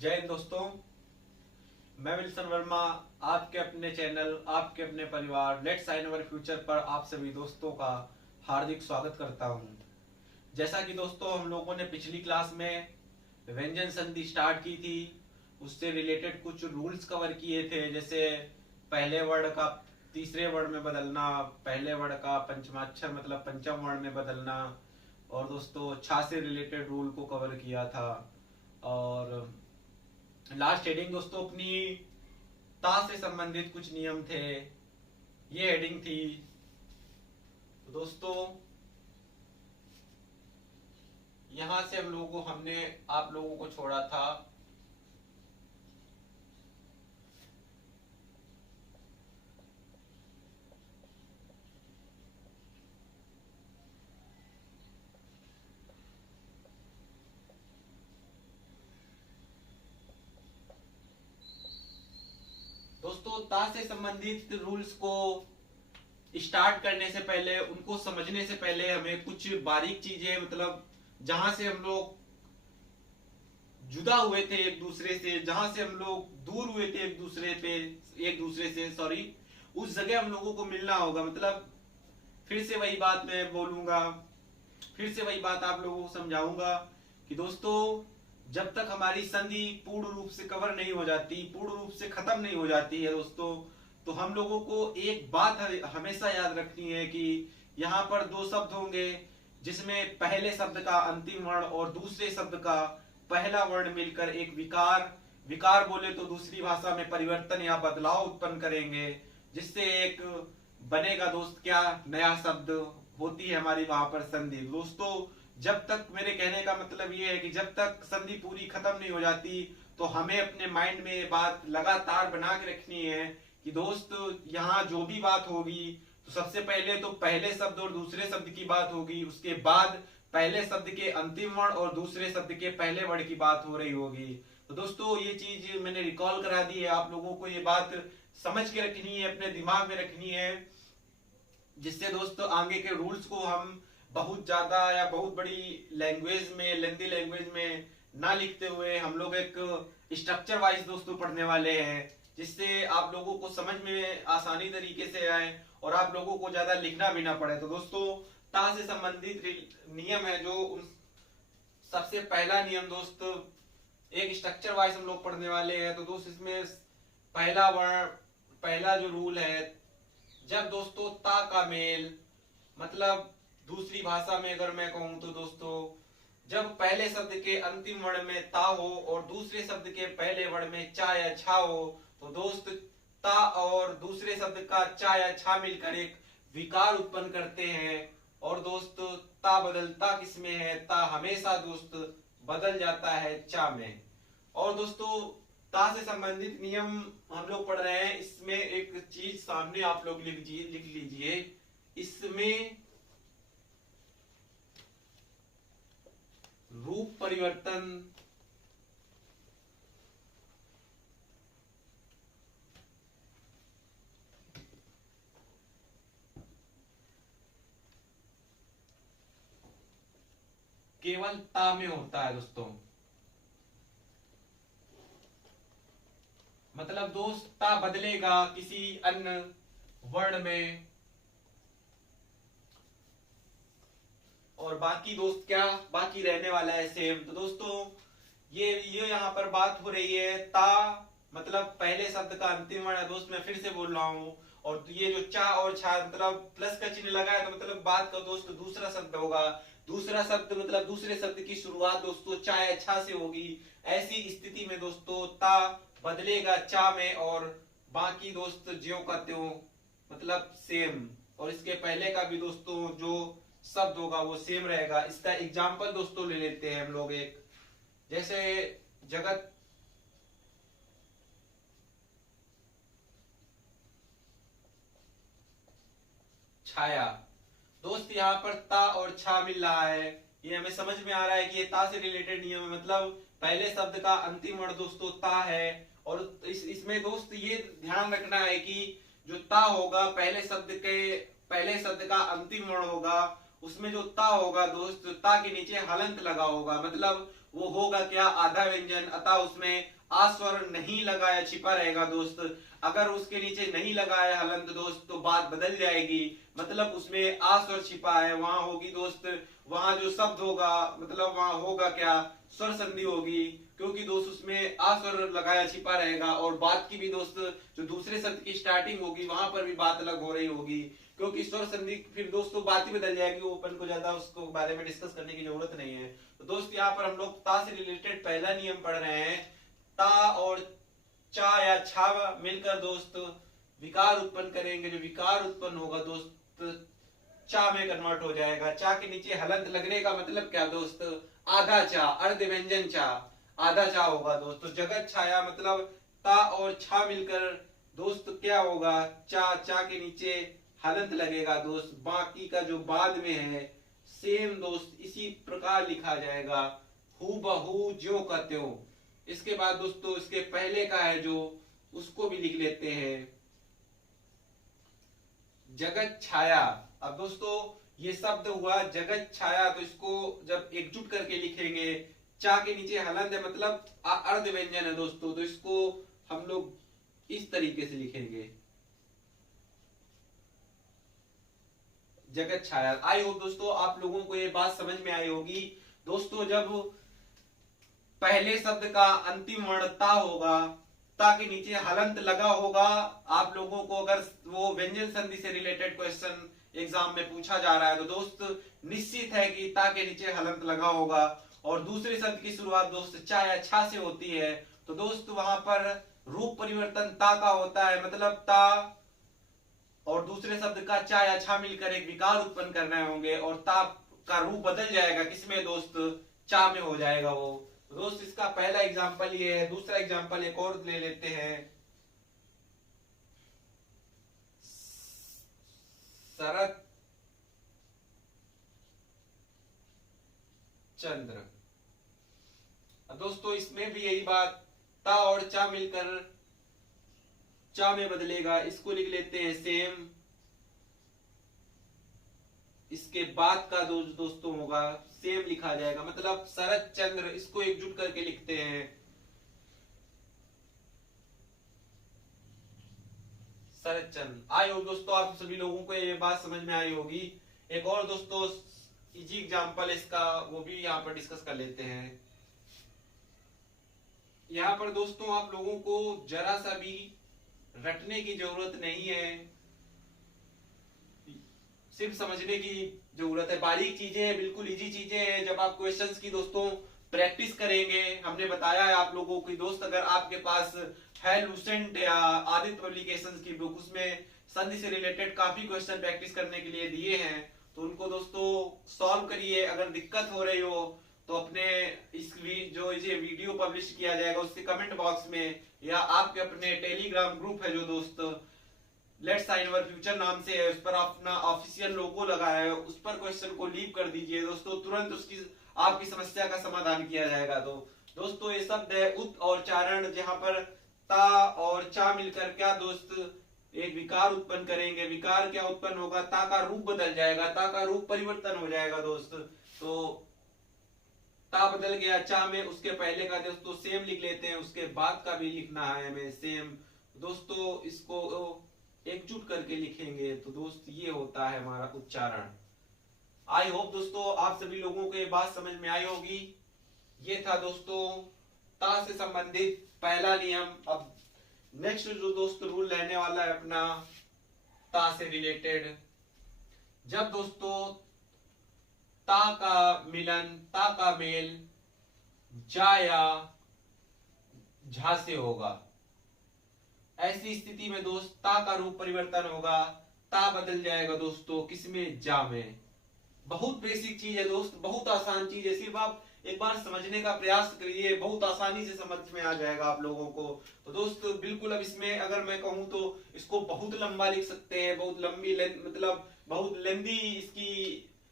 जय हिंद दोस्तों। मैं विल्सन वर्मा आपके अपने चैनल, आपके अपने परिवार लेट्स साइन अवर फ्यूचर पर आप सभी दोस्तों का हार्दिक स्वागत करता हूं। जैसा कि दोस्तों हम लोगों ने पिछली क्लास में व्यंजन संधि स्टार्ट की थी, उससे रिलेटेड कुछ रूल्स कवर किए थे। जैसे पहले वर्ण का तीसरे वर्ण में बदलना, पहले वर्ण का पंचमाक्षर मतलब पंचम वर्ण में बदलना, और दोस्तों छा से रिलेटेड रूल को कवर किया था। और लास्ट हेडिंग दोस्तों अपनी ता से संबंधित कुछ नियम थे, ये हेडिंग थी। तो दोस्तों यहां से हमने आप लोगों को छोड़ा था दोस्तों। ता से संबंधित रूल्स को स्टार्ट करने से पहले, उनको समझने से पहले हमें कुछ बारीक चीजें, मतलब जहां से हम लोग जुदा हुए थे एक दूसरे से, जहां से हम लोग दूर हुए थे एक दूसरे से सॉरी, उस जगह हम लोगों को मिलना होगा। मतलब फिर से वही बात मैं बोलूंगा, फिर से वही बात आप लोगों को समझाऊंगा कि दोस्तों जब तक हमारी संधि पूर्ण रूप से कवर नहीं हो जाती, पूर्ण रूप से खत्म नहीं हो जाती है दोस्तों, तो हम लोगों को एक बात हमेशा याद रखनी है कि यहाँ पर दो शब्द होंगे जिसमें पहले शब्द का अंतिम वर्ण और दूसरे शब्द का पहला वर्ण मिलकर एक विकार, विकार बोले तो दूसरी भाषा में परिवर्तन या बदलाव उत्पन्न करेंगे, जिससे एक बनेगा दोस्त क्या, नया शब्द होती है हमारी वहां पर संधि। दोस्तों जब तक, मेरे कहने का मतलब ये है कि जब तक संधि पूरी खत्म नहीं हो जाती तो हमें अपने माइंड में ये बात लगातार बना के रखनी है कि दोस्त यहाँ जो भी बात होगी तो सबसे पहले तो पहले शब्द और दूसरे शब्द की बात होगी, उसके बाद पहले शब्द के अंतिम वर्ण और दूसरे शब्द के पहले वर्ण की बात हो रही होगी। तो दोस्तों ये चीज मैंने रिकॉल करा दी है, आप लोगों को ये बात समझ के रखनी है, अपने दिमाग में रखनी है, जिससे दोस्तों आगे के रूल्स को हम बहुत ज्यादा या बहुत बड़ी लैंग्वेज में, लेंदी लैंग्वेज में ना लिखते हुए हम लोग एक स्ट्रक्चर वाइज दोस्तों पढ़ने वाले हैं, जिससे आप लोगों को समझ में आसानी तरीके से आए और आप लोगों को ज्यादा लिखना भी ना पड़े। तो दोस्तों ता से संबंधित नियम है जो सबसे पहला नियम दोस्त, एक स्ट्रक्चर वाइज हम लोग पढ़ने वाले हैं। तो दोस्त इसमें पहला वर्ण, पहला जो रूल है, जब दोस्तों ता का मेल, मतलब दूसरी भाषा में अगर मैं कहूं तो दोस्तों जब पहले शब्द के अंतिम वर्ण में ता हो और दूसरे शब्द के पहले वर्ण में चा या छा हो, तो दोस्त ता और दूसरे शब्द का चा या छा मिलकर एक विकार उत्पन्न करते हैं। और दोस्त ता बदलता किसमें है, ता हमेशा दोस्त बदल जाता है चा में। और दोस्तों ता से संबंधित नियम हम लोग पढ़ रहे हैं, इसमें एक चीज सामने आप लोग लिख लीजिए, इसमें रूप परिवर्तन केवल ता में होता है दोस्तों। मतलब दोस्त ता बदलेगा किसी अन्य वर्ण में और बाकी दोस्त क्या, बाकी रहने वाला है सेम। तो दोस्तों ये यहाँ पर बात हो रही है ता मतलब पहले शब्द का अंतिम वर्ण है दोस्त, मैं फिर से बोल रहा हूँ। और ये जो चा और छा मतलब प्लस का चिन्ह लगा है, तो मतलब बात का दोस्त दूसरा शब्द होगा, दूसरा शब्द मतलब दूसरे शब्द की शुरुआत दोस्तों चा या छा से होगी। ऐसी स्थिति में दोस्तों ता बदलेगा चा में और बाकी दोस्त ज्यों का त्यों मतलब सेम, और इसके पहले का भी दोस्तों जो शब्द होगा वो सेम रहेगा। इसका एग्जाम्पल दोस्तों ले लेते हैं हम लोग, एक जैसे जगत, छाया। दोस्त यहाँ पर ता और छा मिल रहा है, ये हमें समझ में आ रहा है कि ये ता से रिलेटेड नियम है, मतलब पहले शब्द का अंतिम वर्ण दोस्तों ता है। और इसमें दोस्त ये ध्यान रखना है कि जो ता होगा पहले शब्द का अंतिम वर्ण होगा उसमें जो ता होगा दोस्त, ता के नीचे हलंत लगा होगा, मतलब वो होगा क्या, आधा व्यंजन, अतः उसमें आ स्वर नहीं लगा या छिपा रहेगा दोस्त। अगर उसके नीचे नहीं लगा है हलंत दोस्त तो बात बदल जाएगी, मतलब उसमें आ स्वर छिपा है, वहां होगी दोस्त, वहां जो शब्द होगा मतलब वहां होगा क्या, स्वर संधि होगी, क्योंकि दोस्त उसमें आ स्वर लगाया छिपा रहेगा। और बात की भी दोस्त जो दूसरे शब्द की स्टार्टिंग होगी वहां पर भी बात अलग हो रही होगी, क्योंकि स्वर संधि फिर दोस्तों बात ही बदल जाएगी, वो अपन को ज्यादा उसको बारे में डिस्कस करने की जरूरत नहीं है। तो दोस्त यहाँ पर हम लोग ता से रिलेटेड पहला नियम पढ़ रहे हैं। ता और चा या छा मिलकर दोस्त विकार उत्पन्न करेंगे, जो विकार उत्पन्न होगा दोस्त चा में कन्वर्ट हो जाएगा। चा के नीचे हलंत लगने का मतलब क्या दोस्त, आधा चा, अर्ध व्यंजन चा, आधा चा होगा दोस्त। तो जगत छाया मतलब ता और छा मिलकर दोस्त क्या होगा, चा, चा के नीचे हलंत लगेगा दोस्त। बाकी का जो बाद में है सेम दोस्त इसी प्रकार लिखा जाएगा, हूबहू ज्यों का त्यों। इसके बाद दोस्तों इसके पहले का है जो, उसको भी लिख लेते हैं, जगत छाया। अब दोस्तों ये शब्द हुआ जगत छाया, तो इसको जब एकजुट करके लिखेंगे, चा के नीचे हलंत है मतलब अर्ध व्यंजन है दोस्तों, तो इसको हम लोग इस तरीके से लिखेंगे, जगत छाया। आई होप दोस्तों आप लोगों को ये बात समझ में आई होगी। दोस्तों जब पहले शब्द का अंतिम वर्ण ता होगा, ता के नीचे हलंत लगा होगा, आप लोगों को अगर वो व्यंजन संधि से रिलेटेड क्वेश्चन एग्जाम में पूछा जा रहा है तो दोस्त निश्चित है कि ता के नीचे हलंत लगा होगा। और दूसरे शब्द की शुरुआत दोस्त चा या छा से होती है, तो दोस्त वहां पर रूप परिवर्तन ता का होता है, मतलब ता और दूसरे शब्द का चा या छा मिलकर एक विकार उत्पन्न करने होंगे, और ता का रूप बदल जाएगा, किसमें दोस्त, चा में हो जाएगा वो। दोस्त इसका पहला एग्जाम्पल ये है। दूसरा एग्जाम्पल एक और ले लेते हैं, शरत चंद्र। अब दोस्तों इसमें भी यही बात, ता और चा मिलकर चा में बदलेगा, इसको लिख लेते हैं सेम। इसके बाद का दोस्तों होगा सेम लिखा जाएगा, मतलब शरत चंद्र, इसको एकजुट करके लिखते हैं शरत चंद्र। आई होप दोस्तों आप सभी लोगों को ये बात समझ में आई होगी। एक और दोस्तों इजी एग्जांपल इसका, वो भी यहाँ पर डिस्कस कर लेते हैं। यहाँ पर दोस्तों आप लोगों को जरा सा भी रटने की जरूरत नहीं है, सिर्फ समझने की जरूरत है। बारीक चीजें हैं, बिल्कुल इजी चीजें हैं। जब आप क्वेश्चंस की दोस्तों प्रैक्टिस करेंगे, हमने बताया है आप लोगों की दोस्त, अगर आपके पास है लूसेंट या आदित्य पब्लिकेशंस की बुक, उसमें संधि से रिलेटेड काफी क्वेश्चन प्रैक्टिस करने के लिए दिए हैं, तो उनको दोस्तों सॉल्व करिए। अगर दिक्कत हो रही हो तो अपने इस जो ये वीडियो पब्लिश किया जाएगा उसके कमेंट बॉक्स में, या आपके अपने टेलीग्राम ग्रुप है जो दोस्त लेट्स साइन अवर फ्यूचर नाम से है, उस पर अपना ऑफिशियल लोगो लगाया है, उस पर क्वेश्चन को लीव कर दीजिए दोस्तों, तुरंत उसकी आपकी समस्या का समाधान किया जाएगा। तो दोस्तों ये शब्द है उत और चारण, जहां पर ता और चा मिलकर क्या दोस्त एक विकार उत्पन्न करेंगे। विकार क्या उत्पन्न होगा, ता का रूप बदल जाएगा, ता का रूप परिवर्तन हो जाएगा दोस्त। तो ता बदल गया चा में, उसके पहले का दोस्तों सेम लिख लेते हैं, उसके बाद का भी लिखना है हमें सेम दोस्तों, इसको एकजुट करके लिखेंगे, तो दोस्त ये होता है हमारा उच्चारण। आई होप दोस्तों आप सभी लोगों को ये बात समझ में आई होगी। ये था दोस्तों ता से संबंधित पहला नियम। अब नेक्स्ट जो दोस्त रूल रहने वाला है अपना ता से रिलेटेड, जब दोस्तों ता का मिलन, ता का मेल जा या झा से होगा, ऐसी स्थिति में दोस्त ता का रूप परिवर्तन होगा, ता बदल जाएगा दोस्तों किसमें, जा में। बहुत बेसिक चीज है दोस्त, बहुत आसान चीज है, सिर्फ आप एक बार समझने का प्रयास करिए, बहुत आसानी से समझ में आ जाएगा आप लोगों को। तो दोस्त बिल्कुल, अब इसमें अगर मैं कहूं तो इसको बहुत लंबा लिख सकते हैं, बहुत लंबी मतलब बहुत लेंदी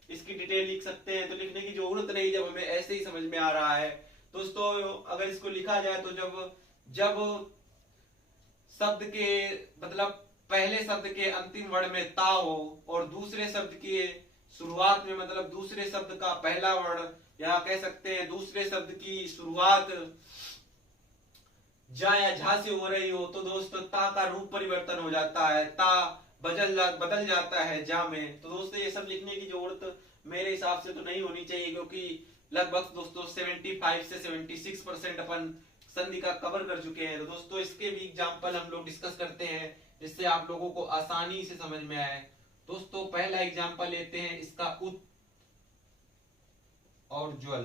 इसकी डिटेल लिख सकते हैं, तो लिखने की जरूरत नहीं जब हमें ऐसे ही समझ में आ रहा है दोस्तों। अगर इसको लिखा जाए तो जब शब्द के मतलब पहले शब्द के अंतिम वर्ण में ता हो और दूसरे शब्द के शुरुआत में मतलब दूसरे शब्द का पहला वर्ण, या कह सकते हैं दूसरे शब्द की शुरुआत जा या झा से हो रही हो तो दोस्त ता का रूप परिवर्तन हो जाता है, ता बदल जाता है जा में। तो दोस्तों ये सब लिखने की जरूरत मेरे हिसाब से तो नहीं होनी चाहिए, क्योंकि लगभग दोस्तों 75 से 76% अपन संधि का कवर कर चुके हैं। तो दोस्तों इसके भी एग्जाम्पल हम लोग डिस्कस करते हैं जिससे आप लोगों को आसानी से समझ में आए। दोस्तों पहला एग्जाम्पल लेते हैं इसका उत और ज्वल।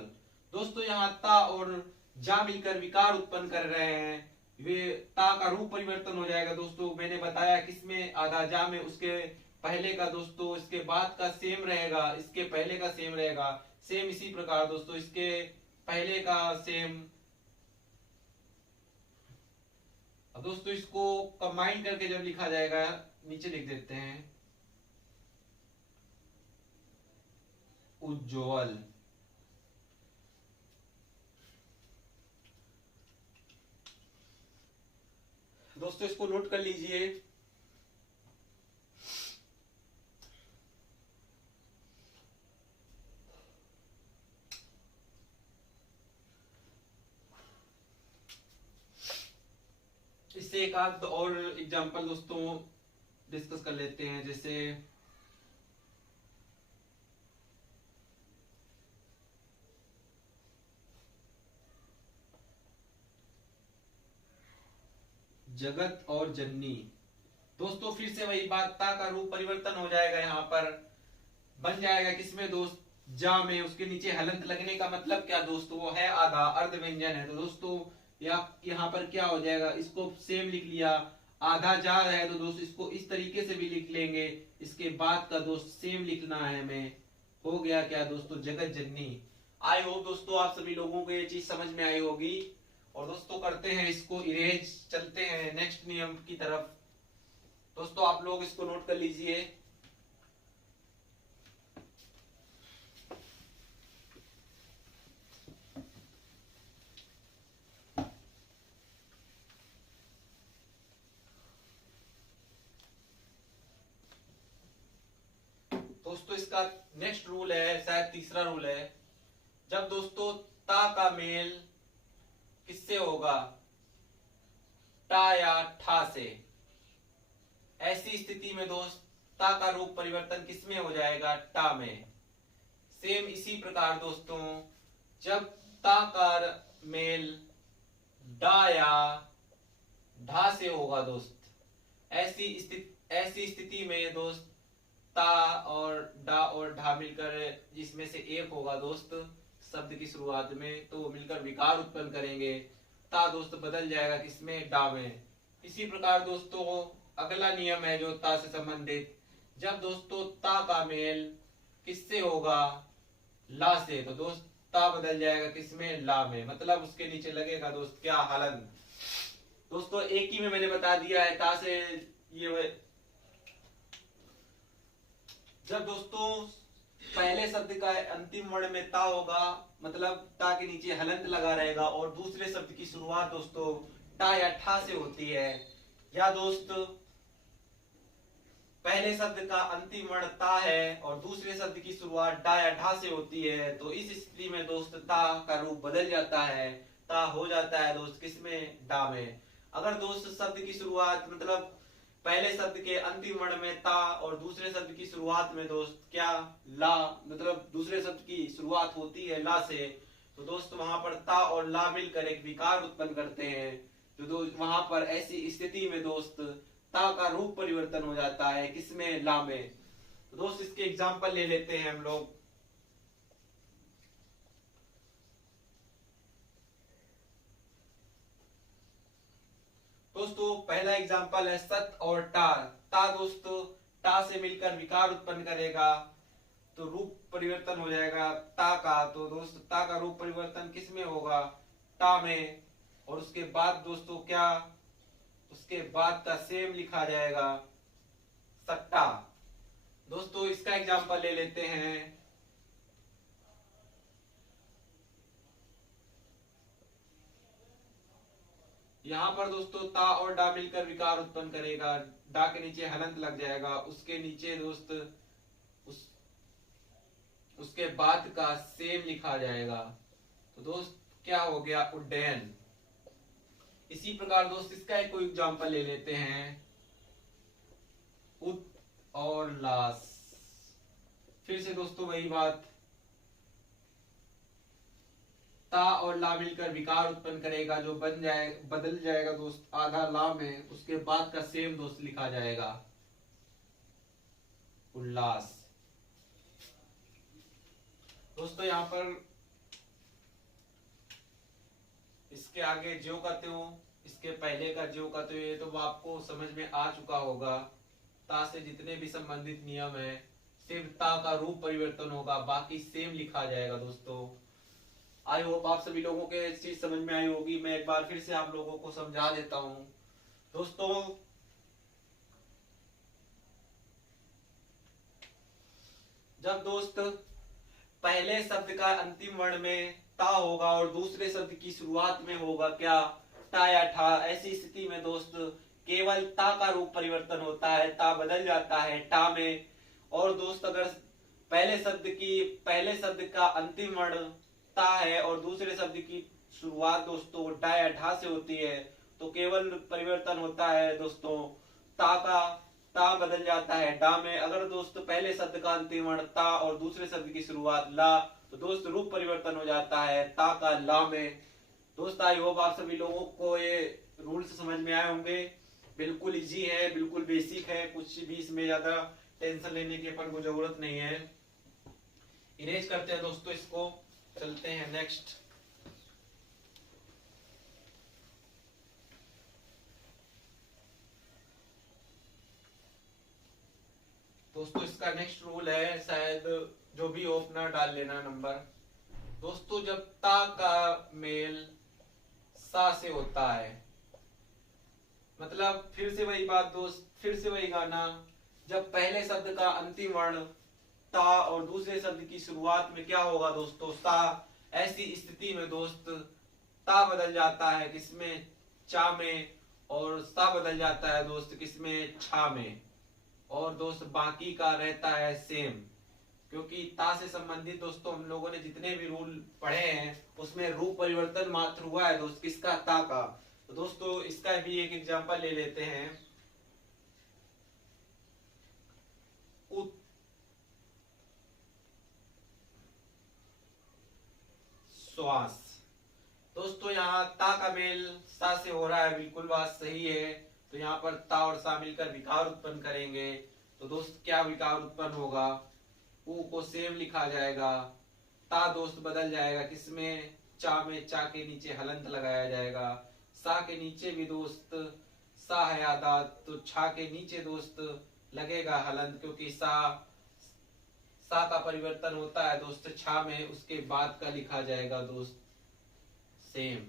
दोस्तों यहाँ ता और जा मिलकर विकार उत्पन्न कर रहे हैं, वे ता का रूप परिवर्तन हो जाएगा। दोस्तों मैंने बताया किसमें, आधा जा में, उसके पहले का दोस्तों इसके बाद का सेम रहेगा, इसके पहले का सेम रहेगा, सेम इसी प्रकार दोस्तों इसके पहले का सेम। अब दोस्तों इसको कंबाइन करके जब लिखा जाएगा, नीचे लिख देते हैं उज्ज्वल। दोस्तों इसको नोट कर लीजिए। इससे एक आध और एग्जांपल दोस्तों डिस्कस कर लेते हैं, जैसे जगत और जननी। दोस्तों फिर से वही बात, ता का रूप परिवर्तन हो जाएगा, यहाँ पर बन जाएगा किसमें दोस्त, जा में। उसके नीचे हलंत लगने का मतलब क्या दोस्तों, वो है आधा, अर्ध व्यंजन है। तो दोस्तों यहाँ पर क्या हो जाएगा, इसको सेम लिख लिया, आधा जा है तो दोस्त इसको इस तरीके से भी लिख लेंगे, इसके बाद का दोस्त सेम लिखना है हमें। हो गया क्या दोस्तों, जगत जननी। आई होप दोस्तों आप सभी लोगों को ये चीज समझ में आई होगी। और दोस्तों करते हैं इसको इरेज, चलते हैं नेक्स्ट नियम की तरफ। दोस्तों आप लोग इसको नोट कर लीजिए। दोस्तों इसका नेक्स्ट रूल है, शायद तीसरा रूल है, जब दोस्तों ता का मेल किससे होगा, टा या ठा से, ऐसी स्थिति में दोस्त ता का रूप परिवर्तन किसमें हो जाएगा, टा में। सेम इसी प्रकार दोस्तों जब ता का मेल डा या ढा से होगा दोस्त, ऐसी स्थिति में दोस्त ता और डा और ढा मिलकर जिसमें से एक होगा दोस्त शब्द की शुरुआत में, तो वो मिलकर विकार उत्पन्न करेंगे, ता दोस्त बदल जाएगा किसमें, डा में। इसी प्रकार दोस्तों अगला नियम है जो ता से संबंधित, जब दोस्तों ता का मेल किससे होगा, ला से, तो दोस्त ता बदल जाएगा किसमें, ला में, मतलब उसके नीचे लगेगा दोस्त क्या, हलन। दोस्तों एक ही में मैंने बता दिया है ता से ये। जब दोस्तों पहले शब्द का अंतिम वर्ण में ता होगा, मतलब ता के नीचे हलंत लगा रहेगा, और दूसरे शब्द की शुरुआत दोस्तों टा या ठा से होती है, या दोस्त पहले शब्द का अंतिम वर्ण ता है और दूसरे शब्द की शुरुआत डा या ढा से होती है, तो इस स्थिति में दोस्त ता का रूप बदल जाता है, ता हो जाता है दोस्त किसमें, डा में। अगर दोस्त शब्द की शुरुआत मतलब पहले शब्द के अंतिम वर्ण में ता और दूसरे शब्द की शुरुआत में दोस्त क्या, ला, मतलब दूसरे शब्द की शुरुआत होती है ला से, तो दोस्त वहां पर ता और ला मिलकर एक विकार उत्पन्न करते हैं, जो दोस्त वहां पर ऐसी स्थिति में दोस्त ता का रूप परिवर्तन हो जाता है किसमें, ला में। तो दोस्त इसके एग्जाम्पल ले लेते हैं हम लोग। दोस्तों पहला एग्जाम्पल है सत और टार। ता दोस्तों टा से मिलकर विकार उत्पन्न करेगा, तो रूप परिवर्तन हो जाएगा ता का, तो दोस्त ता का रूप परिवर्तन किसमें होगा, टा में। और उसके बाद दोस्तों क्या, उसके बाद का सेम लिखा जाएगा सट्टा। दोस्तों इसका एग्जाम्पल ले लेते हैं। यहाँ पर दोस्तों ता और डा मिलकर विकार उत्पन्न करेगा, डा के नीचे हलंत लग जाएगा, उसके नीचे दोस्त उसके बाद का सेम लिखा जाएगा। तो दोस्त क्या हो गया, उड्डयन। इसी प्रकार दोस्त इसका एक कोई एग्जांपल ले लेते हैं, उत और लास। फिर से दोस्तों वही बात, ता और ला मिलकर विकार उत्पन्न करेगा, जो बदल जाएगा दोस्त आधा ला में, उसके बाद का सेम दोस्त लिखा जाएगा, उल्लास। दोस्तों यहाँ पर इसके आगे ज्यों का त्यों, इसके पहले का ज्यों का त्यों, ये तो आपको समझ में आ चुका होगा। ता से जितने भी संबंधित नियम है, सिर्फ ता का रूप परिवर्तन होगा, बाकी सेम लिखा जाएगा दोस्तों। आई होप आप सभी लोगों के चीज समझ में आई होगी। मैं एक बार फिर से आप लोगों को समझा देता हूं दोस्तों। जब दोस्त पहले शब्द का अंतिम वर्ण में ता होगा और दूसरे शब्द की शुरुआत में होगा क्या, टा या ठा, ऐसी स्थिति में दोस्त केवल ता का रूप परिवर्तन होता है, ता बदल जाता है टा में। और दोस्त अगर पहले शब्द का अंतिम वर्ण ता है और दूसरे शब्द की शुरुआत दोस्तों टा या ढा से होती है, तो केवल परिवर्तन होता है दोस्तों ता का, ता बदल जाता है डा में। अगर दोस्त पहले शब्द का अंतिम वर्ण ता और दूसरे शब्द की शुरुआत ला, तो दोस्त रूप परिवर्तन हो जाता है ता का ला में। दोस्त आई होप आप सभी लोगों को ये रूल्स समझ में आए होंगे। बिल्कुल इजी है, बिल्कुल बेसिक है, कुछ भी इसमें ज्यादा टेंशन लेने की अपन को जरूरत नहीं है। इरेज करते हैं दोस्तों इसको, चलते हैं नेक्स्ट। दोस्तों इसका नेक्स्ट रूल है, शायद जो भी ओपनर डाल लेना नंबर। दोस्तों जब ता का मेल सा से होता है, मतलब फिर से वही बात दोस्त, फिर से वही गाना, जब पहले शब्द का अंतिम वर्ण ता और दूसरे शब्द की शुरुआत में क्या होगा दोस्तों, सा, ऐसी स्थिति में दोस्त ता बदल जाता है किसमें, चा में, और सा बदल जाता है दोस्त किसमें, छा में, और दोस्त बाकी का रहता है सेम। क्योंकि ता से संबंधित दोस्तों हम लोगों ने जितने भी रूल पढ़े हैं उसमें रूप परिवर्तन मात्र हुआ है दोस्त किसका, ता का। तो दोस्तों इसका भी एक एग्जांपल ले लेते हैं, श्वास। दोस्तों यहाँ ता का मेल सा से हो रहा है, बिल्कुल बात सही है। तो यहाँ पर ता और सा मिलकर विकार उत्पन्न करेंगे, तो दोस्त क्या विकार उत्पन्न होगा, ऊ को सेम लिखा जाएगा, ता दोस्त बदल जाएगा किसमें, चा में, चा के नीचे हलंत लगाया जाएगा, सा के नीचे भी दोस्त सा है आधा, तो छा के नीचे दोस्त लगेगा हलंत, क्योंकि सा का परिवर्तन होता है दोस्त छा में, उसके बाद का लिखा जाएगा दोस्त सेम।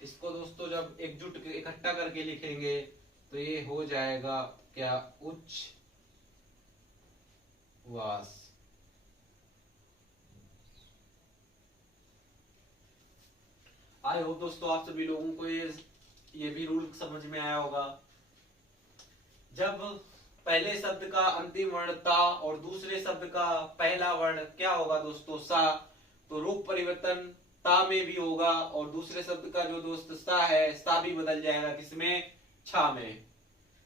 इसको दोस्तों जब एकजुट इकट्ठा करके लिखेंगे तो ये हो जाएगा क्या, उच्च वास। आई होप दोस्तों आप सभी लोगों को ये भी रूल समझ में आया होगा। जब पहले शब्द का अंतिम वर्ण ता और दूसरे शब्द का पहला वर्ण क्या होगा दोस्तों, सा, तो रूप परिवर्तन ता में भी होगा और दूसरे शब्द का जो दोस्त सा है, सा भी बदल जाएगा किसमें, छा में।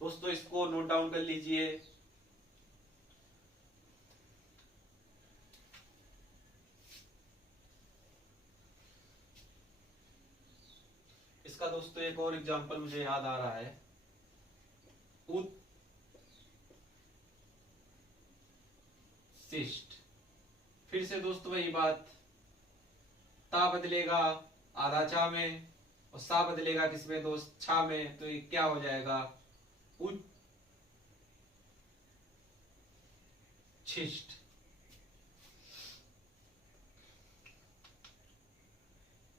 दोस्तों इसको नोट डाउन कर लीजिए। इसका दोस्तों एक और एग्जांपल मुझे याद आ रहा है, शिष्ट। फिर से दोस्तों वही बात, ता बदलेगा आधा चा में और सा बदलेगा किसमें दोस्त, छा में, तो ये क्या हो जाएगा, उच्छिष्ट।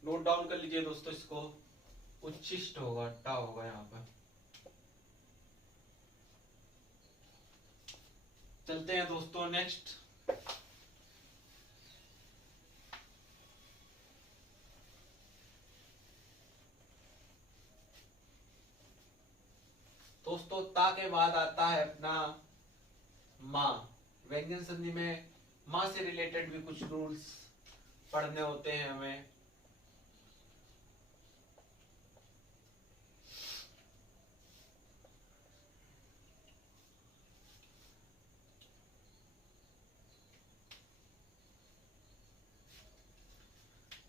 नोट डाउन कर लीजिए दोस्तों इसको, उच्छिष्ट होगा, टा होगा यहाँ पर। चलते हैं दोस्तों नेक्स्ट। दोस्तों ता के बाद आता है अपना मां। व्यंजन संधि में माँ से रिलेटेड भी कुछ रूल्स पढ़ने होते हैं हमें।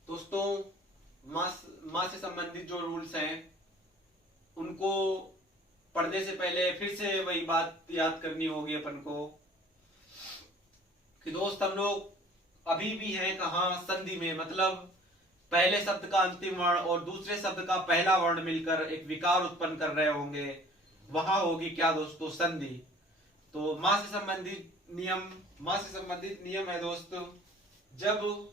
दोस्तों माँ से संबंधित जो रूल्स हैं उनको पढ़ने से पहले फिर से वही बात याद करनी होगी अपन को कि दोस्त हम लोग अभी भी हैं कहाँ, संधि में। मतलब पहले शब्द का अंतिम वर्ण और दूसरे शब्द का पहला वर्ण मिलकर एक विकार उत्पन्न कर रहे होंगे, वहां होगी क्या दोस्तों, संधि। तो माँ से संबंधित नियम है दोस्तों, जब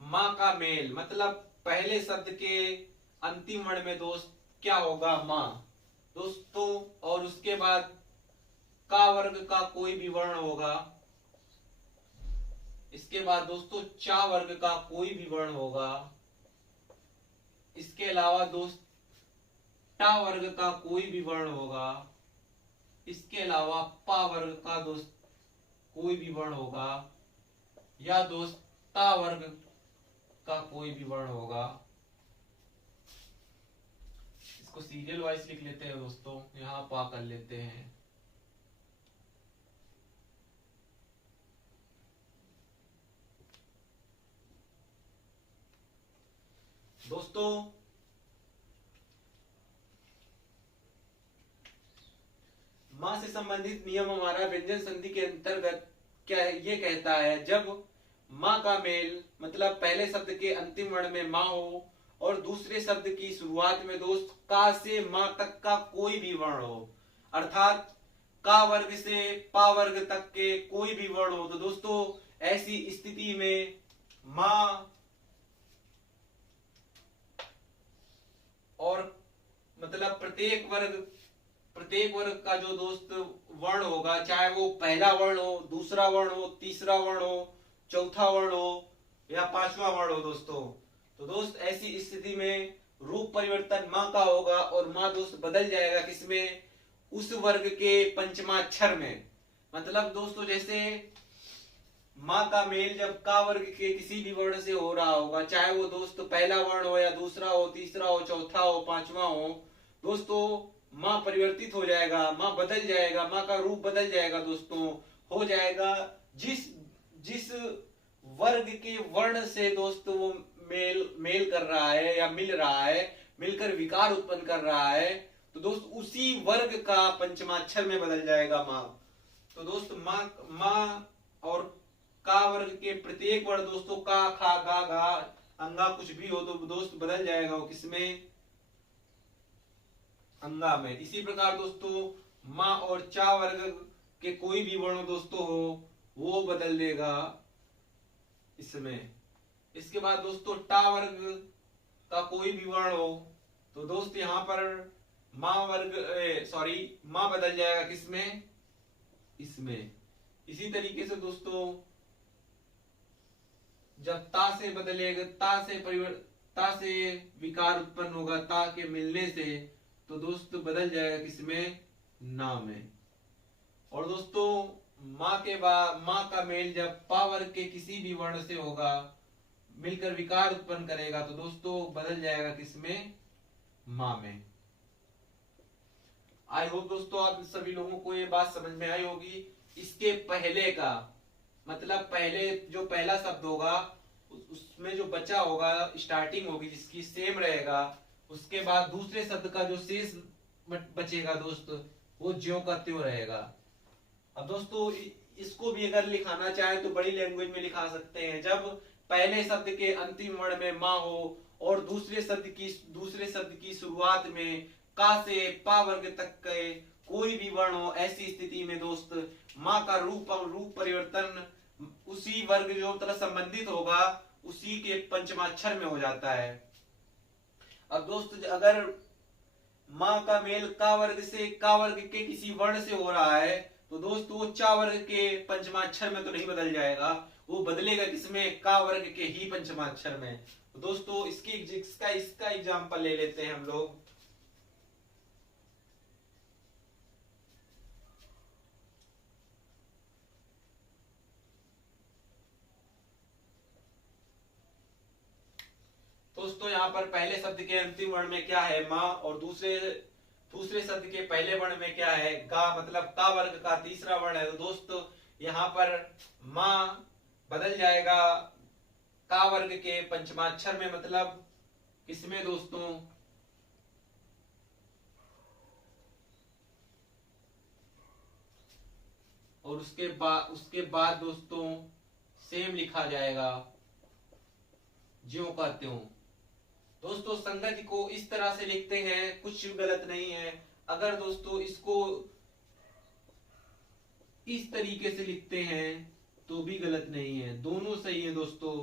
माँ का मेल मतलब पहले शब्द के अंतिम वर्ण में दोस्त क्या होगा, माँ दोस्तों, और उसके बाद का वर्ग का कोई भी वर्ण होगा, इसके बाद दोस्तों चा वर्ग का कोई भी वर्ण होगा, इसके अलावा दोस्त टा वर्ग का कोई भी वर्ण होगा, इसके अलावा पा वर्ग का दोस्त कोई भी वर्ण होगा, या दोस्त ता वर्ग का कोई भी वर्ण होगा। इसको सीरियल वाइज लिख लेते हैं दोस्तों, यहां पा कर लेते हैं। दोस्तों माँ से संबंधित नियम हमारा व्यंजन संधि के अंतर्गत क्या है, ये कहता है जब माँ का मेल मतलब पहले शब्द के अंतिम वर्ण में माँ हो और दूसरे शब्द की शुरुआत में दोस्त का से माँ तक का कोई भी वर्ण हो, अर्थात का वर्ग से पा वर्ग तक के कोई भी वर्ण हो, तो दोस्तों ऐसी स्थिति में माँ और मतलब प्रत्येक वर्ग का जो दोस्त वर्ण होगा, चाहे वो पहला वर्ण हो, दूसरा वर्ण हो, तीसरा वर्ण हो, चौथा वर्ण हो या पांचवा वर्ण हो दोस्तों, तो दोस्त ऐसी स्थिति में रूप परिवर्तन माँ का होगा और माँ दोस्त बदल जाएगा किसमें, उस वर्ग के पंचमाक्षर में। मतलब दोस्तों जैसे माँ का मेल जब का वर्ग के किसी भी वर्ण से हो रहा होगा, चाहे वो दोस्त पहला वर्ण हो या दूसरा हो, तीसरा हो, चौथा हो, पांचवा हो, दोस्तों माँ परिवर्तित हो जाएगा, माँ बदल जाएगा, माँ का रूप बदल जाएगा दोस्तों, हो जाएगा जिस जिस वर्ग के वर्ण से दोस्तों वो मेल कर रहा है या मिल रहा है, मिलकर विकार उत्पन्न कर रहा है, तो दोस्त उसी वर्ग का पंचमाक्षर में बदल जाएगा माँ। तो दोस्त माँ और का वर्ग के प्रत्येक वर्ण दोस्तों का, खा, गा, घा, अंगा कुछ भी हो तो दोस्त बदल जाएगा वो किसमें, अंगा में। इसी प्रकार दोस्तों माँ और चा वर्ग के कोई भी वर्ण दोस्तों हो वो बदल देगा इसमें। इसके बाद दोस्तों टा वर्ग का कोई भी वर्ण हो तो दोस्त यहाँ पर माँ बदल जाएगा किसमें, इसमें। इसी तरीके से दोस्तों जब ता से बदलेगा, ता से विकार उत्पन्न होगा ता के मिलने से, तो दोस्त बदल जाएगा किसमें, ना में। और दोस्तों माँ के बाद माँ का मेल जब पा वर्ग के किसी भी वर्ण से होगा, मिलकर विकार उत्पन्न करेगा, तो दोस्तों बदल जाएगा किसमें, माँ में। आई होप दोस्तों आप सभी लोगों को ये बात समझ में आई होगी। इसके पहले का मतलब पहले जो पहला शब्द होगा उसमें जो बचा होगा, स्टार्टिंग होगी जिसकी सेम रहेगा, उसके बाद दूसरे शब्द का जो शेष बचेगा दोस्त वो ज्यों का त्यों रहेगा। अब दोस्तों इसको भी अगर लिखाना चाहे तो बड़ी लैंग्वेज में लिखा सकते हैं। जब पहले शब्द के अंतिम वर्ण में माँ हो और दूसरे शब्द की शुरुआत में का से पा वर्ग तक के कोई भी वर्ण हो, ऐसी स्थिति में दोस्त माँ का रूप परिवर्तन उसी वर्ग जो मतलब संबंधित होगा उसी के पंचमाक्षर में हो जाता है। अब दोस्त अगर माँ का मेल का वर्ग से का वर्ग के किसी वर्ण से हो रहा है तो दोस्त वो चा वर्ग के पंचमाक्षर में तो नहीं बदल जाएगा, वो बदलेगा किसमें, का वर्ग के ही पंचमाक्षर में। तो दोस्तों इसका एग्जांपल ले लेते हैं हम लोग। दोस्तों यहाँ पर पहले शब्द के अंतिम वर्ण में क्या है, माँ, और दूसरे शब्द के पहले वर्ण में क्या है, गा, मतलब का वर्ग का तीसरा वर्ण है। तो दोस्तों यहाँ पर माँ बदल जाएगा का वर्ग के पंचमाक्षर में, मतलब किसमें दोस्तों, और उसके बाद दोस्तों सेम लिखा जाएगा ज्यों का त्यों। दोस्तों संगति को इस तरह से लिखते हैं, कुछ गलत नहीं है। अगर दोस्तों इसको इस तरीके से लिखते हैं तो भी गलत नहीं है, दोनों सही है दोस्तों।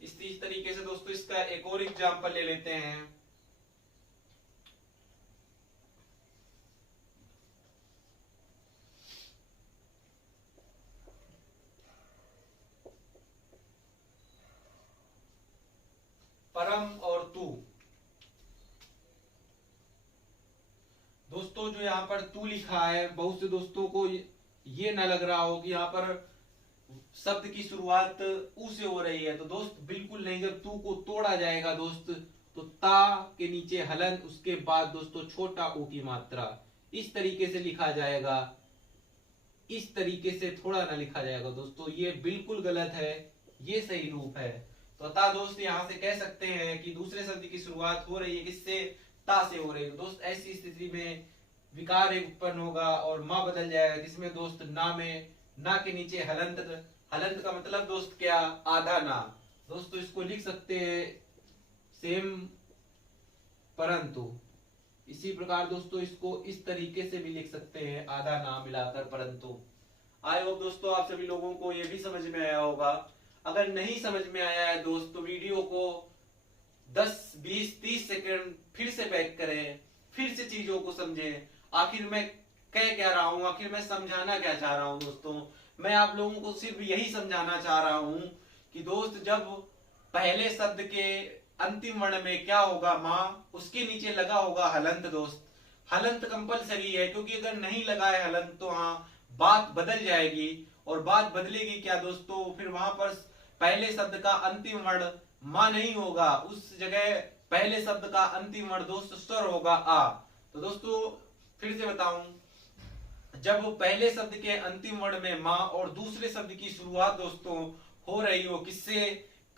इस तरीके से दोस्तों इसका एक और एग्जांपल ले लेते हैं। परम और तू। दोस्तों जो यहाँ पर तू लिखा है, बहुत से दोस्तों को ये न लग रहा हो कि यहाँ पर शब्द की शुरुआत ऊ से हो रही है, तो दोस्त बिल्कुल नहीं। जब तू को तोड़ा जाएगा दोस्त तो ता के नीचे हलन, उसके बाद दोस्तों छोटा ऊ की मात्रा, इस तरीके से लिखा जाएगा। इस तरीके से थोड़ा ना लिखा जाएगा दोस्तों, ये बिल्कुल गलत है, ये सही रूप है। तो ता दोस्त यहाँ से कह सकते हैं कि दूसरे शब्द की शुरुआत हो रही है किससे, ता से हो रही है। तो दोस्त ऐसी स्थिति में विकार उत्पन्न होगा और माँ बदल जाएगा किसमें दोस्त, ना में। ना के नीचे हलंत, हलंत का मतलब दोस्त क्या, आधा ना। दोस्तों इसको लिख सकते हैं सेम परंतु। इसी प्रकार दोस्तों इसको इस तरीके से भी लिख सकते हैं, आधा ना मिलाकर परंतु। आई होप दोस्तों आप सभी लोगों को ये भी समझ में आया होगा। अगर नहीं समझ में आया है दोस्त तो वीडियो को 10, 20, 30 सेकंड फिर से बैक करें, फिर से चीजों को समझें। आखिर मैं कह क्या रहा हूं, आखिर मैं समझाना क्या चाह रहा हूं दोस्तों। मैं आप लोगों को सिर्फ यही समझाना चाह रहा हूं कि दोस्त जब पहले शब्द के अंतिम वर्ण में क्या होगा, माँ, उसके नीचे लगा होगा हलंत दोस्त। हलंत कंपलसरी है, क्योंकि अगर नहीं लगा है हलंत तो हाँ बात बदल जाएगी। और बात बदलेगी क्या दोस्तों, फिर वहां पर पहले शब्द का अंतिम वर्ण माँ नहीं होगा, उस जगह पहले शब्द का अंतिम वर्ण दोस्त स्वर होगा आ। तो दोस्तों फिर से बताऊं, जब पहले शब्द के अंतिम वर्ण में माँ और दूसरे शब्द की शुरुआत दोस्तों हो रही हो किससे,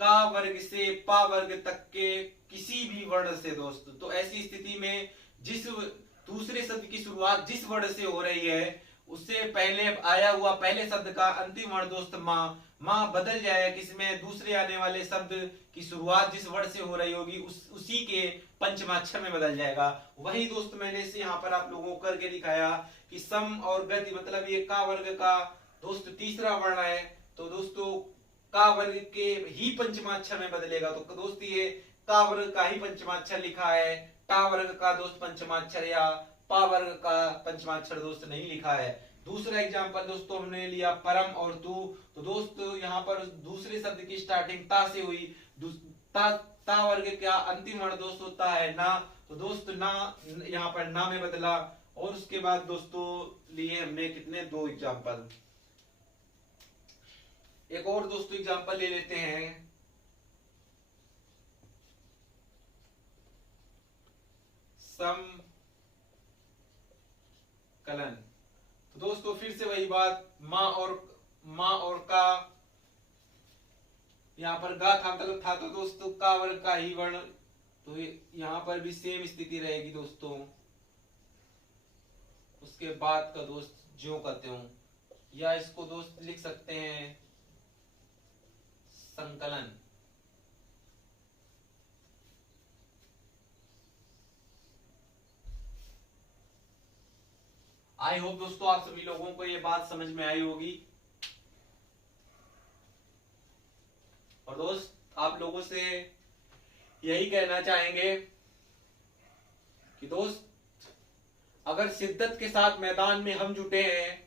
का वर्ग से पा वर्ग तक के किसी भी वर्ण से दोस्त, तो ऐसी स्थिति में जिस दूसरे शब्द की शुरुआत जिस वर्ण से हो रही है उससे पहले आया हुआ पहले शब्द का अंतिम वर्ण दोस्त माँ, माँ बदल जाएगा किसमें, दूसरे आने वाले शब्द की शुरुआत जिस वर्ण से हो रही होगी उसी के पंचमाक्षर में बदल जाएगा। वही दोस्त मैंने इसे यहाँ पर आप लोगों को करके दिखाया कि सम और गति, मतलब ये का वर्ग का दोस्त तीसरा वर्ण है, तो दोस्तों का वर्ग के ही पंचमाक्षर में बदलेगा। तो दोस्त ये का वर्ग का ही पंचमाक्षर लिखा है, टा वर्ग का दोस्त पंचमाक्षर या पा वर्ग का पंचमाक्षर दोस्त नहीं लिखा है। दूसरा एग्जांपल दोस्तों हमने लिया परम और तू। तो दोस्तों यहाँ पर दूसरे शब्द की स्टार्टिंग ता से हुई, ता वर्ग का अंतिम वर्ण दोस्त होता है ना, तो दोस्त ना यहाँ पर ना में बदला। और उसके बाद दोस्तों लिए हमने कितने, 2 एग्जांपल। एक और दोस्तों एग्जांपल ले लेते हैं। सम कलन। तो दोस्तों फिर से वही बात, माँ और का, यहाँ पर गा था मतलब था, तो दोस्तों का वर्ग का ही वर्ण, तो यहाँ पर भी सेम स्थिति रहेगी दोस्तों। उसके बाद का दोस्त ज्यों का त्यों, या इसको दोस्त लिख सकते हैं संकलन। आई होप दोस्तों आप सभी लोगों को ये बात समझ में आई होगी। और दोस्त आप लोगों से यही कहना चाहेंगे कि दोस्त अगर शिद्दत के साथ मैदान में हम जुटे हैं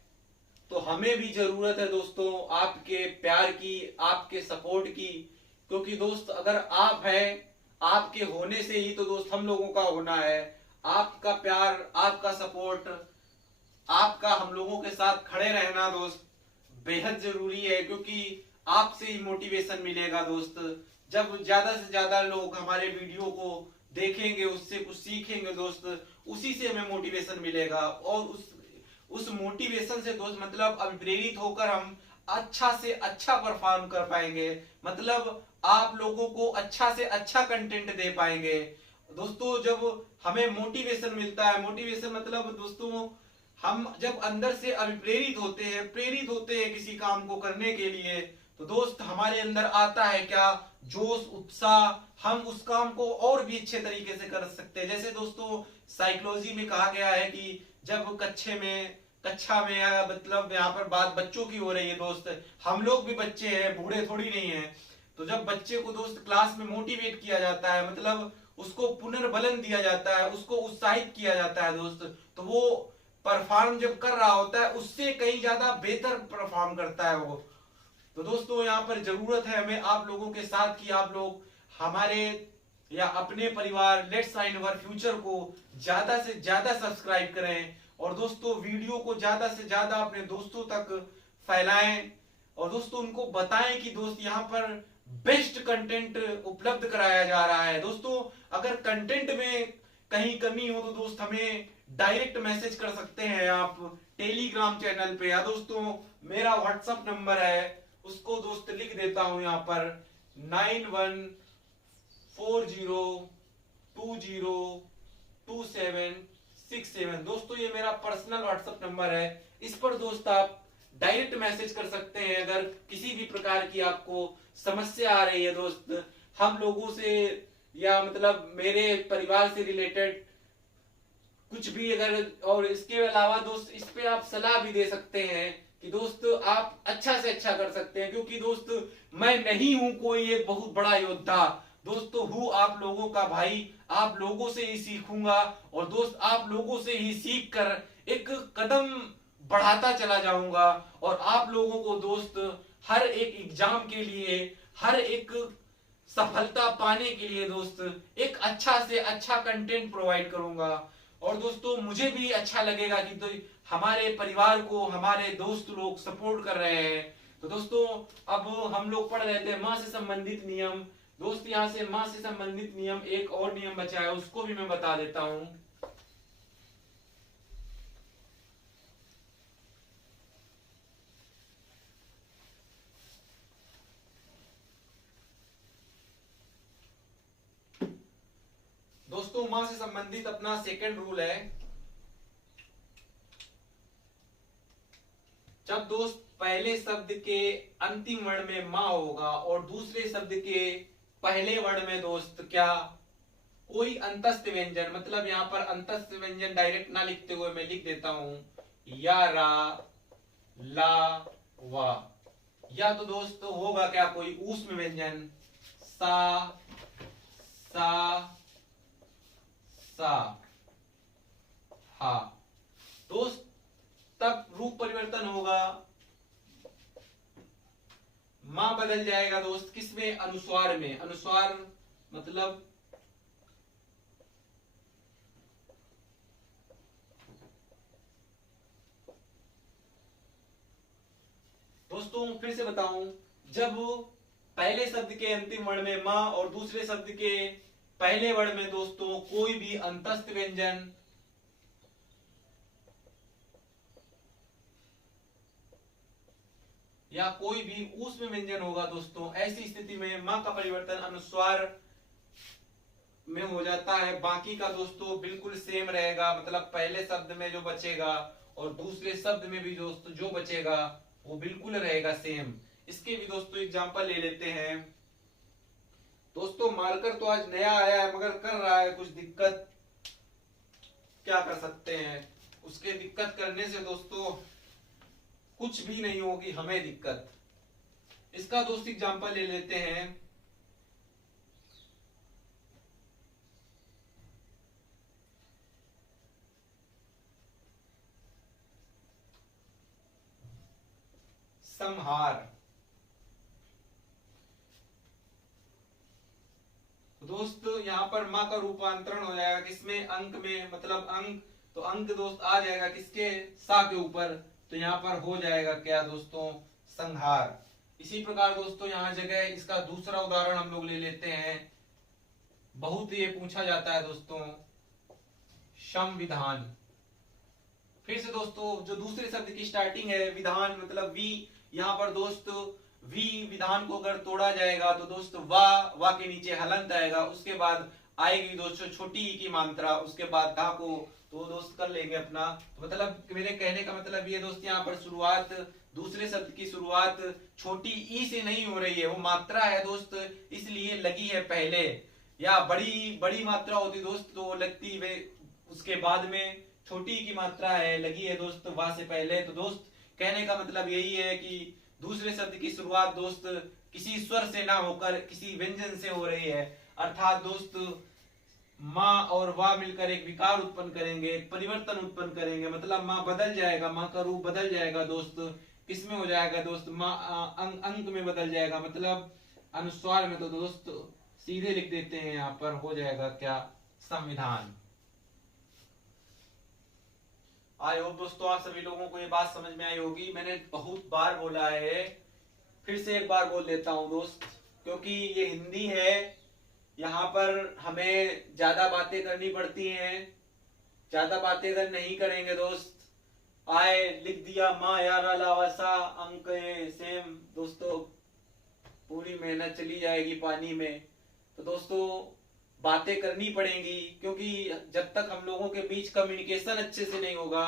तो हमें भी जरूरत है दोस्तों आपके प्यार की, आपके सपोर्ट की। क्योंकि दोस्त अगर आप हैं, आपके होने से ही तो दोस्त हम लोगों का होना है। आपका प्यार, आपका सपोर्ट, आपका हम लोगों के साथ खड़े रहना दोस्त बेहद जरूरी है। क्योंकि आपसे ही मोटिवेशन मिलेगा दोस्त। जब ज्यादा से ज्यादा लोग हमारे वीडियो को देखेंगे, उससे कुछ सीखेंगे दोस्त, उसी से हमें मोटिवेशन मिलेगा। और उस मोटिवेशन से दोस्त मतलब अभिप्रेरित होकर हम अच्छा से अच्छा परफॉर्म कर पाएंगे, मतलब आप लोगों को अच्छा से अच्छा कंटेंट दे पाएंगे दोस्तों। जब हमें मोटिवेशन मिलता है, मोटिवेशन मतलब दोस्तों हम जब अंदर से अभिप्रेरित होते हैं, प्रेरित होते हैं किसी काम को करने के लिए, तो दोस्त हमारे अंदर आता है क्या, जोश, उत्साह। हम उस काम को और भी अच्छे तरीके से कर सकते हैं। जैसे दोस्तों साइकोलॉजी में कहा गया है कि जब कक्षा में या मतलब यहाँ पर बात बच्चों की हो रही है दोस्त, हम लोग भी बच्चे हैं, बूढ़े थोड़ी नहीं है। तो जब बच्चे को दोस्त क्लास में मोटिवेट किया जाता है, मतलब उसको पुनर्बलन दिया जाता है, उसको उत्साहित किया जाता है दोस्त, तो वो परफॉर्म जब कर रहा होता है उससे कहीं ज्यादा बेहतर परफॉर्म करता है वो। तो दोस्तों यहाँ पर जरूरत है हमें आप लोगों के साथ कि आप लोग हमारे या अपने परिवार लेट्स शाइन अवर फ्यूचर को ज्यादा से ज्यादा सब्सक्राइब करें, और दोस्तों वीडियो को ज्यादा से ज्यादा अपने दोस्तों तक फैलाएं, और दोस्तों उनको बताएं कि दोस्त यहाँ पर बेस्ट कंटेंट उपलब्ध कराया जा रहा है। दोस्तों अगर कंटेंट में कहीं कमी हो तो दोस्त हमें डायरेक्ट मैसेज कर सकते हैं आप टेलीग्राम चैनल पे, या दोस्तों मेरा व्हाट्सएप नंबर है उसको दोस्त लिख देता हूं यहाँ पर 9140202767। दोस्तों ये मेरा पर्सनल व्हाट्सएप नंबर है, इस पर दोस्त आप डायरेक्ट मैसेज कर सकते हैं अगर किसी भी प्रकार की आपको समस्या आ रही है दोस्त। हम लोगों से या मतलब मेरे परिवार से रिलेटेड कुछ भी अगर, और इसके अलावा दोस्त इस पे आप सलाह भी दे सकते हैं कि दोस्त आप अच्छा से अच्छा कर सकते हैं, क्योंकि दोस्त मैं नहीं हूं कोई एक बहुत बड़ा योद्धा दोस्तों, हूं आप लोगों का भाई, आप लोगों से ही सीखूंगा, और दोस्त आप लोगों से ही सीख कर एक कदम बढ़ाता चला जाऊंगा। और आप लोगों को दोस्त हर एक एग्जाम के लिए, हर एक सफलता पाने के लिए दोस्त एक अच्छा से अच्छा कंटेंट प्रोवाइड करूंगा। और दोस्तों मुझे भी अच्छा लगेगा कि तो हमारे परिवार को हमारे दोस्त लोग सपोर्ट कर रहे हैं। तो दोस्तों अब हम लोग पढ़ रहे थे माँ से संबंधित नियम, दोस्त यहाँ से माँ से संबंधित नियम एक और नियम बचा है, उसको भी मैं बता देता हूं। दोस्तों माँ से संबंधित अपना सेकंड रूल है, जब दोस्त पहले शब्द के अंतिम वर्ण में माँ होगा और दूसरे शब्द के पहले वर्ण में दोस्त क्या कोई अंतस्थ व्यंजन, मतलब यहाँ पर अंतस्थ व्यंजन डायरेक्ट ना लिखते हुए मैं लिख देता हूं या, रा, ला, वा, या तो दोस्त होगा क्या कोई ऊष्म व्यंजन सा, सा, सा, हा दोस्त, तब रूप परिवर्तन होगा, मां बदल जाएगा दोस्त किसमें, अनुस्वार में। अनुस्वार मतलब दोस्तों फिर से बताऊं, जब पहले शब्द के अंतिम वर्ण में मां और दूसरे शब्द के पहले वर्ण में दोस्तों कोई भी अंतस्थ व्यंजन या कोई भी ऊष्म व्यंजन होगा दोस्तों, ऐसी स्थिति में मां का परिवर्तन अनुस्वार में हो जाता है। बाकी का दोस्तों बिल्कुल सेम रहेगा, मतलब पहले शब्द में जो बचेगा और दूसरे शब्द में भी दोस्तों जो बचेगा वो बिल्कुल रहेगा सेम। इसके भी दोस्तों एग्जांपल ले लेते हैं। दोस्तों मार्कर तो आज नया आया है मगर कर रहा है कुछ दिक्कत, क्या कर सकते हैं, उसके दिक्कत करने से दोस्तों कुछ भी नहीं होगी, हमें दिक्कत। इसका दोस्त एग्जांपल ले लेते हैं। संहार, दोस्त यहाँ पर माँ का रूपांतरण हो जाएगा किसमें, अंक में, मतलब अंक, तो अंक दोस्त आ जाएगा किसके, सा के ऊपर, तो यहाँ पर हो जाएगा क्या दोस्तों, संहार। इसी प्रकार दोस्तों यहाँ जगह इसका दूसरा उदाहरण हम लोग ले लेते हैं, बहुत ये पूछा जाता है दोस्तों, संविधान। फिर से दोस्तों जो दूसरे शब्द की स्टार्टिंग है विधान मतलब वी, यहाँ पर दोस्त वी विधान को अगर तोड़ा जाएगा तो दोस्त वा के नीचे हलंत आएगा, उसके बाद आएगी दोस्तों छोटी ई की मात्रा, उसके बाद धा को तो दोस्त कर लेंगे अपना। तो मतलब मेरे कहने का मतलब ये दोस्त यहाँ पर शुरुआत, दूसरे शब्द की शुरुआत छोटी ई से नहीं हो रही है, वो मात्रा है दोस्त इसलिए लगी है पहले, या बड़ी बड़ी मात्रा होती दोस्त तो लगती वे उसके बाद में, छोटी की मात्रा है लगी है दोस्त वा से पहले। तो दोस्त कहने का मतलब यही है कि दूसरे शब्द की शुरुआत दोस्त किसी स्वर से ना होकर किसी व्यंजन से हो रही है, अर्थात दोस्त माँ और वाह मिलकर एक विकार उत्पन्न करेंगे, एक परिवर्तन उत्पन्न करेंगे, मतलब माँ बदल जाएगा, माँ का रूप बदल जाएगा दोस्त, किसमें हो जाएगा दोस्त माँ अंक में बदल जाएगा, मतलब अनुस्वार में। तो दोस्त सीधे लिख देते हैं यहाँ पर हो जाएगा क्या, संविधान। आई होप दोस्तों आप सभी लोगों को ये बात समझ में आई होगी, मैंने बहुत बार बोला है, फिर से एक बार बोल देता हूँ दोस्त, क्योंकि ये हिंदी है, यहाँ पर हमें ज्यादा बातें करनी पड़ती हैं, ज्यादा बातें अगर नहीं करेंगे दोस्त, आए लिख दिया माँ यारा लावासा अंक सेम दोस्तों, पूरी मेहनत चली जाएगी पानी में। तो दोस्तों बातें करनी पड़ेंगी, क्योंकि जब तक हम लोगों के बीच कम्युनिकेशन अच्छे से नहीं होगा,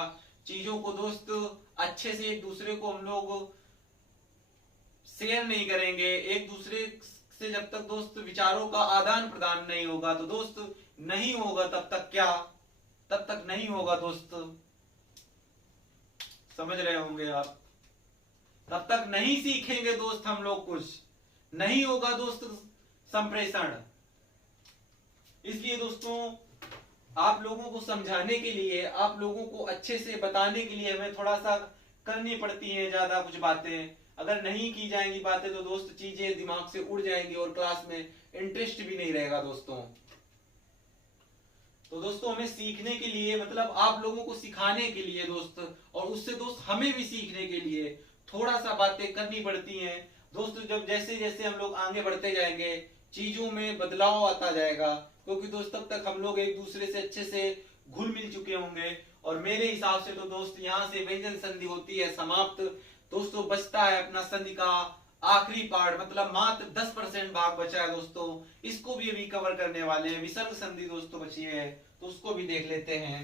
चीजों को दोस्त अच्छे से एक दूसरे को हम लोग शेयर नहीं करेंगे, एक दूसरे से जब तक दोस्त विचारों का आदान प्रदान नहीं होगा, तो दोस्त नहीं होगा तब तक क्या, तब तक नहीं होगा दोस्त, समझ रहे होंगे आप, तब तक नहीं सीखेंगे दोस्त हम लोग, कुछ नहीं होगा दोस्त संप्रेषण। इसलिए दोस्तों आप लोगों को समझाने के लिए, आप लोगों को अच्छे से बताने के लिए हमें थोड़ा सा करनी पड़ती है ज्यादा कुछ बातें, अगर नहीं की जाएंगी बातें तो दोस्त चीजें दिमाग से उड़ जाएंगी और क्लास में इंटरेस्ट भी नहीं रहेगा दोस्तों। तो दोस्तों हमें सीखने के लिए मतलब आप लोगों को सिखाने के लिए दोस्त, और उससे दोस्त हमें भी सीखने के लिए थोड़ा सा बातें करनी पड़ती हैं दोस्त। जब जैसे जैसे हम लोग आगे बढ़ते जाएंगे चीजों में बदलाव आता जाएगा, क्योंकि दोस्त तब तक हम लोग एक दूसरे से अच्छे से घुल मिल चुके होंगे। और मेरे हिसाब से तो दोस्त यहाँ से व्यंजन संधि होती है समाप्त दोस्तों, बचता है अपना संधि का आखिरी पार्ट, मतलब मात्र 10% भाग बचा है दोस्तों, इसको भी अभी कवर करने वाले हैं। विसर्ग संधि दोस्तों बची है तो उसको भी देख लेते हैं।